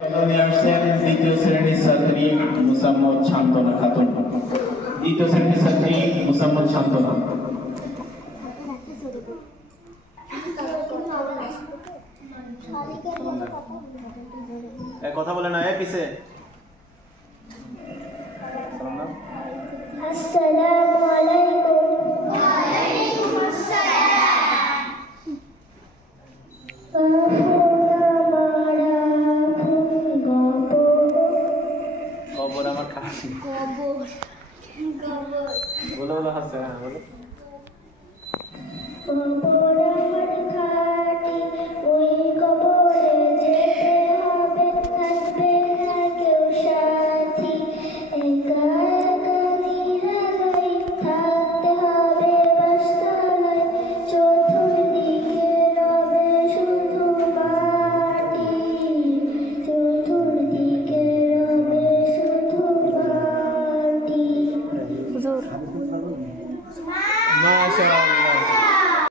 নিয়ে আসছেন দ্বিতীয় শ্রেণীর ছাত্রী মুসাম্মদ শান্তনা খাতুন। দ্বিতীয় শ্রেণীর ছাত্রী মুসাম্মদ শান্তনা। কথা বলে না পিছে। আসসালামু আলাইকুম। ওয়া আলাইকুম আসসালাম। খবর আমার খাসি। খবর বলো বলো হাসে হ্যাঁ বলো। খবর আমার খাটি ওই কবরে যেতে হবে, থাকবে না কেউ সাথী, একা একা নিরালাই থাকতে হবে বাসতলায়, চতুর্দিকে রবে শুধু মাটি, চতুর্দিকে রবে শুধু মাটি। মাশাআল্লাহ।